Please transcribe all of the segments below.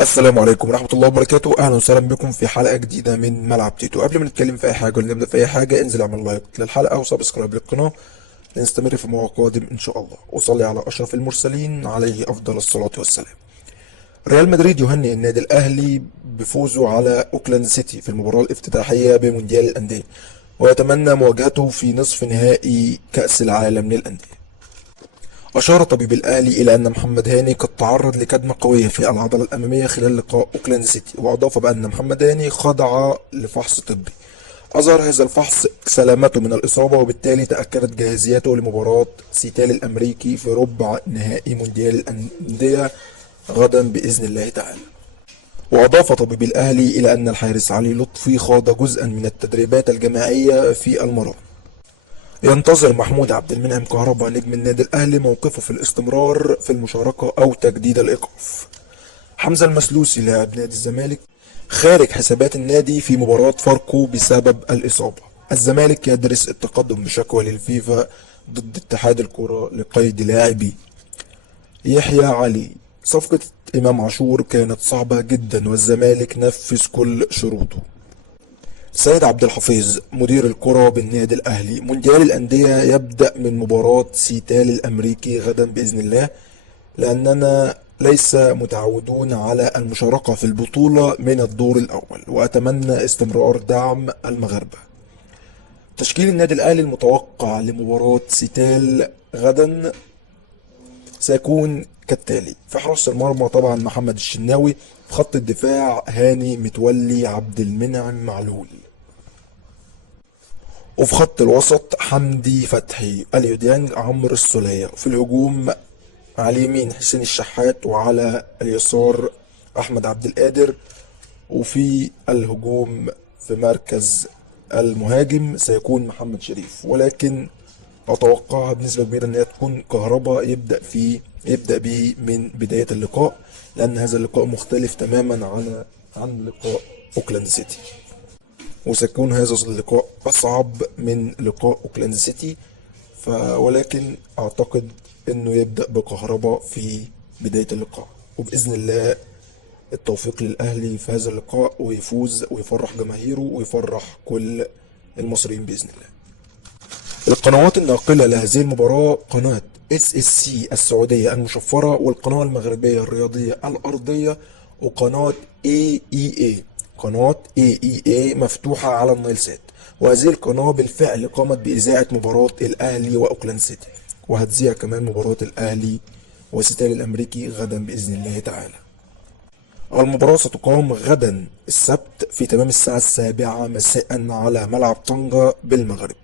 السلام عليكم ورحمة الله وبركاته. أهلا وسهلا بكم في حلقة جديدة من ملعب تيتو. قبل ما نتكلم في أي حاجة ولا نبدأ في أي حاجة، انزل اعمل لايك للحلقة وسبسكرايب للقناة لنستمر في مواقع قادم إن شاء الله. وصلي على أشرف المرسلين عليه أفضل الصلاة والسلام. ريال مدريد يهنئ النادي الأهلي بفوزه على أوكلاند سيتي في المباراة الافتتاحية بمونديال الأندية، ويتمنى مواجهته في نصف نهائي كأس العالم للأندية. أشار طبيب الأهلي إلى أن محمد هاني قد تعرض لكدمة قوية في العضلة الأمامية خلال لقاء أوكلاند سيتي، وأضاف بأن محمد هاني خضع لفحص طبي أظهر هذا الفحص سلامته من الإصابة، وبالتالي تأكدت جاهزيته لمباراة سيتال الأمريكي في ربع نهائي مونديال الأندية غدا بإذن الله تعالى. وأضاف طبيب الأهلي إلى أن الحارس علي لطفي خاض جزءا من التدريبات الجماعية في المران. ينتظر محمود عبد المنعم كهربا نجم النادي الأهلي موقفه في الاستمرار في المشاركة أو تجديد الإيقاف. حمزة المسلوسي لاعب نادي الزمالك خارج حسابات النادي في مباراة فاركو بسبب الإصابة. الزمالك يدرس التقدم بشكوى للفيفا ضد اتحاد الكرة لقيد لاعبي. يحيى علي: صفقة إمام عاشور كانت صعبة جدا والزمالك نفذ كل شروطه. سيد عبد الحفيظ مدير الكرة بالنادي الأهلي: مونديال الأندية يبدأ من مباراة سيتال الأمريكي غدا بإذن الله، لأننا ليس متعودون على المشاركة في البطولة من الدور الأول، وأتمنى استمرار دعم المغاربة. تشكيل النادي الأهلي المتوقع لمباراة سيتال غدا سيكون كالتالي: في حراسة المرمى طبعا محمد الشناوي، في خط الدفاع هاني متولي عبد المنعم معلول، وفي خط الوسط حمدي فتحي اليو ديانج عمرو السولية، في الهجوم على اليمين حسين الشحات، وعلى اليسار احمد عبد القادر، وفي الهجوم في مركز المهاجم سيكون محمد شريف، ولكن اتوقعها بنسبة كبيرة ان هي تكون كهربا يبدأ به من بداية اللقاء، لان هذا اللقاء مختلف تماما عن لقاء اوكلاند سيتي، وسيكون هذا اللقاء أصعب من لقاء أوكلاند سيتي. ولكن أعتقد أنه يبدأ بكهربا في بداية اللقاء، وبإذن الله التوفيق للأهلي في هذا اللقاء ويفوز ويفرح جماهيره ويفرح كل المصريين بإذن الله. القنوات الناقلة لهذه المباراة قناة SSC السعودية المشفرة، والقناة المغربية الرياضية الأرضية، وقناة AEA. قناة AEA مفتوحة على النايل سات، وهذه القناة بالفعل قامت بإذاعة مباراة الأهلي وأوكلاند سيتي، وهتذيع كمان مباراة الأهلي وسيتال الأمريكي غدا بإذن الله تعالى. المباراة ستقام غدا السبت في تمام الساعة 7 مساء على ملعب طنجة بالمغرب.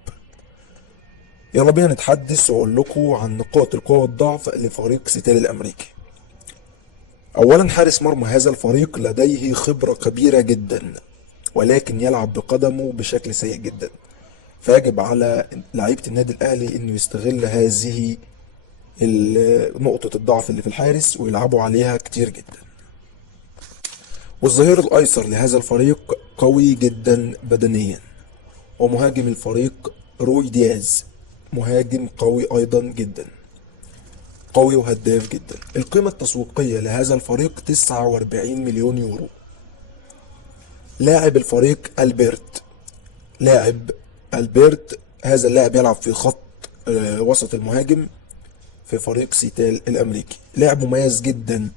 يلا بينا نتحدث وأقول لكم عن نقاط القوة والضعف لفريق سيتال الأمريكي. أولا، حارس مرمى هذا الفريق لديه خبرة كبيرة جدا، ولكن يلعب بقدمه بشكل سيء جدا، فيجب على لعيبة النادي الأهلي إنه يستغل هذه نقطة الضعف اللي في الحارس ويلعبوا عليها كتير جدا. والظهير الأيسر لهذا الفريق قوي جدا بدنيا، ومهاجم الفريق روي دياز مهاجم قوي أيضا جدا، قوي وهداف جدا. القيمة التسويقية لهذا الفريق 49 مليون يورو. لاعب الفريق ألبرت هذا اللاعب يلعب في خط وسط المهاجم في فريق سيتال الأمريكي، لاعب مميز جدا.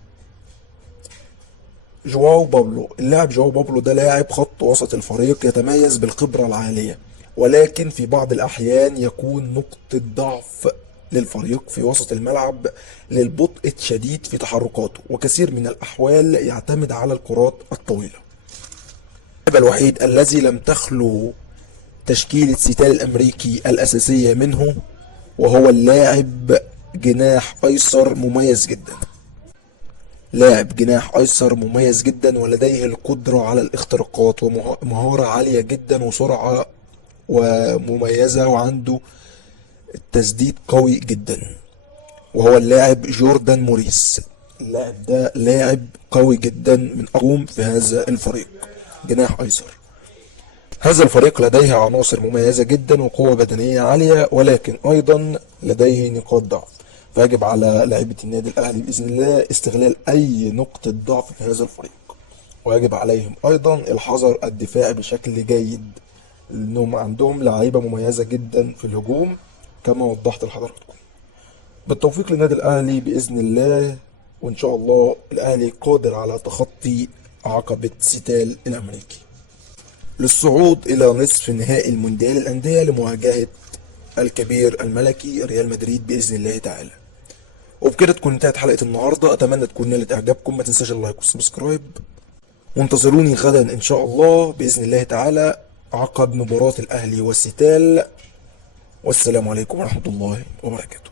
اللاعب جواو بابلو ده لاعب خط وسط الفريق يتميز بالخبرة العالية، ولكن في بعض الأحيان يكون نقطة ضعف للفريق في وسط الملعب للبطء الشديد في تحركاته، وكثير من الأحوال يعتمد على الكرات الطويلة. اللاعب الوحيد الذي لم تخلو تشكيلة سيتال الأمريكي الأساسية منه وهو اللاعب جناح أيسر مميز جدا. لاعب جناح أيسر مميز جدا ولديه القدرة على الاختراقات ومهارة عالية جدا وسرعة ومميزة، وعنده التسديد قوي جدا، وهو اللاعب جوردان موريس. اللاعب ده لاعب قوي جدا من أقوم في هذا الفريق، جناح أيسر. هذا الفريق لديه عناصر مميزة جدا وقوة بدنية عالية، ولكن أيضا لديه نقاط ضعف. فيجب على لاعيبة النادي الأهلي بإذن الله استغلال أي نقطة ضعف في هذا الفريق، ويجب عليهم أيضا الحذر الدفاعي بشكل جيد، لأنهم عندهم لعيبة مميزة جدا في الهجوم كما وضحت لحضراتكم. بالتوفيق للنادي الأهلي بإذن الله، وإن شاء الله الأهلي قادر على تخطي عقبة سيتال الأمريكي للصعود إلى نصف نهائي المونديال الأندية لمواجهة الكبير الملكي ريال مدريد بإذن الله تعالى. وبكده تكون انتهت حلقة النهاردة، أتمنى تكون نالت إعجابكم. ما تنساش اللايك والسبسكرايب، وانتظروني غدا إن شاء الله بإذن الله تعالى عقب مباراة الأهلي والسيتال. والسلام عليكم ورحمة الله وبركاته.